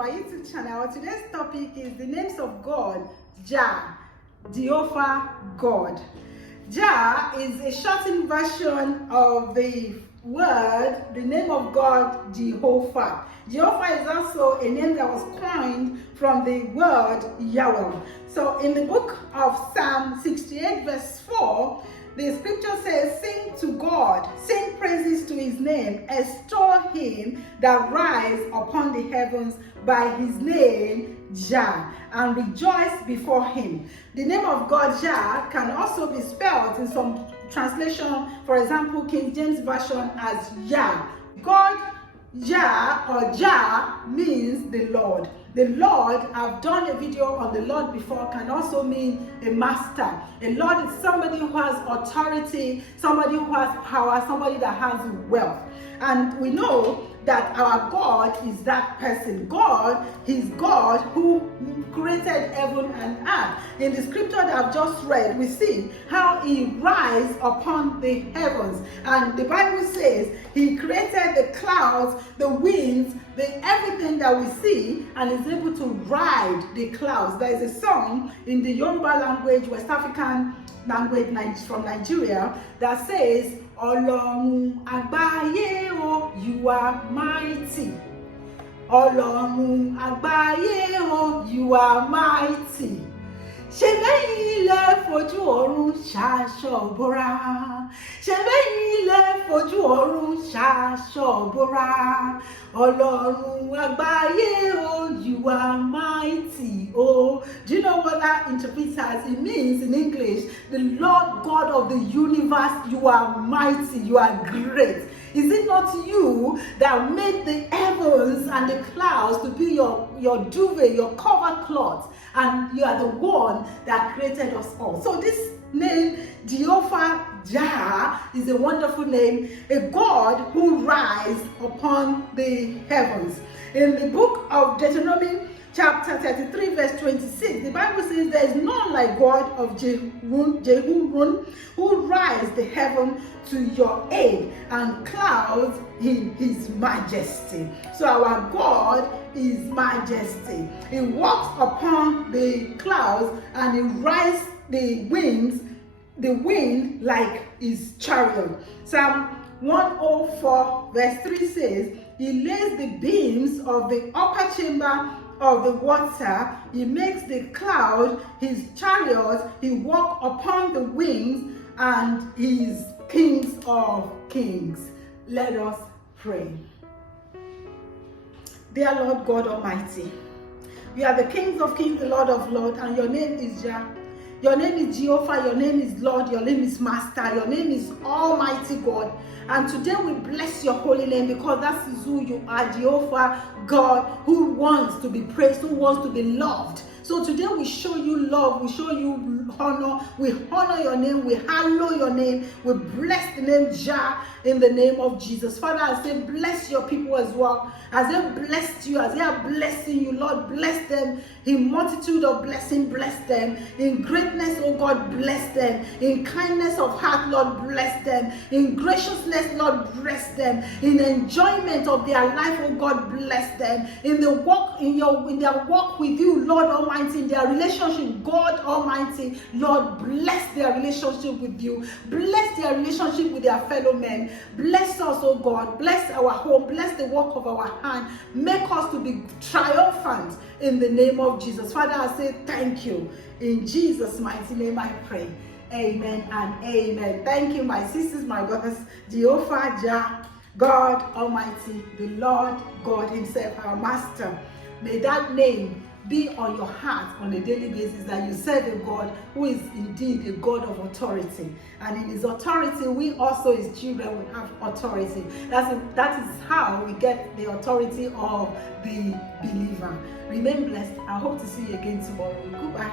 my YouTube channel. Today's topic is the names of God. Jah, Jehovah God. Jah is a shortened version of the word, the name of God, Jehovah. Jehovah is also a name that was coined from the word Yahweh. So in the book of Psalm 68 verse 4, the scripture says, sing to God, sing praises to his name, extol him that rise upon the heavens by his name, Jah, and rejoice before him. The name of God, Jah, can also be spelled in some translation, for example, King James Version as Yah. God, Jah or Jah means the Lord. The Lord, I've done a video on the Lord before, can also mean a master. A Lord is somebody who has authority, somebody who has power, somebody that has wealth. And we know that our God is that person. God is God who created heaven and earth. In the scripture that I've just read, we see how he rises upon the heavens. And the Bible says he created the clouds, the winds, everything that we see, and is able to ride the clouds. There is a song in the Yoruba language, West African language from Nigeria, that says, Ọlọ́run àgbáyé o, you are mighty. Ọlọ́run àgbáyé o, you are mighty. Ṣé bẹ́yìn ilẹ̀ fojú ọ̀run ṣaṣọ bora? Ṣé bẹ́yìn ilẹ̀ fojú ọ̀run ṣaṣọ bora? Ọlọ́run àgbáyé o, you are mighty. Oh, do you know what that interprets as? It means in English, the Lord God of the universe, you are mighty, you are great. Is it not you that made the heavens and the clouds to be your duvet, your cover cloth, and you are the one that created us all? So this name, Jehovah Jah, is a wonderful name, a God who rises upon the heavens. In the book of Deuteronomy, chapter 33 verse 26, the Bible says there is none like God of Jehurun, who rise the heaven to your aid and clouds in his majesty. So our God is majesty. He walks upon the clouds and he rides the wind like his chariot. Psalm 104 verse 3 says, he lays the beams of the upper chamber of the water, he makes the cloud his chariot, he walks upon the wings, and he is King of kings. Let us pray. Dear Lord God Almighty, you are the King of kings, the Lord of lords, and your name is Jah. Your name is Jehovah, your name is Lord, your name is Master, your name is Almighty God. And today we bless your holy name because that is who you are, Jehovah God, who wants to be praised, who wants to be loved. So today we show you love, we show you honor, we honor your name, we hallow your name, we bless the name Jah in the name of Jesus. Father, I say bless your people as well. As they blessed you, as they are blessing you, Lord, bless them. In multitude of blessing, bless them. In greatness, oh God, bless them. In kindness of heart, Lord, bless them. In graciousness, Lord, bless them. In enjoyment of their life, oh God, bless them. In the walk, in their walk with you, Lord Almighty, in their relationship, God Almighty, Lord, bless their relationship with you. Bless their relationship with their fellow men. Bless us, oh God. Bless our home. Bless the work of our hand. Make us to be triumphant in the name of Jesus. Father, I say thank you. In Jesus' mighty name I pray. Amen and amen. Thank you, my sisters, my brothers. Jehovah Jah, God Almighty, the Lord God himself, our Master. May that name be on your heart on a daily basis, that you serve a God who is indeed a God of authority. And in his authority, we also, his children, will have authority. That is how we get the authority of the believer. Remain blessed. I hope to see you again tomorrow. Goodbye.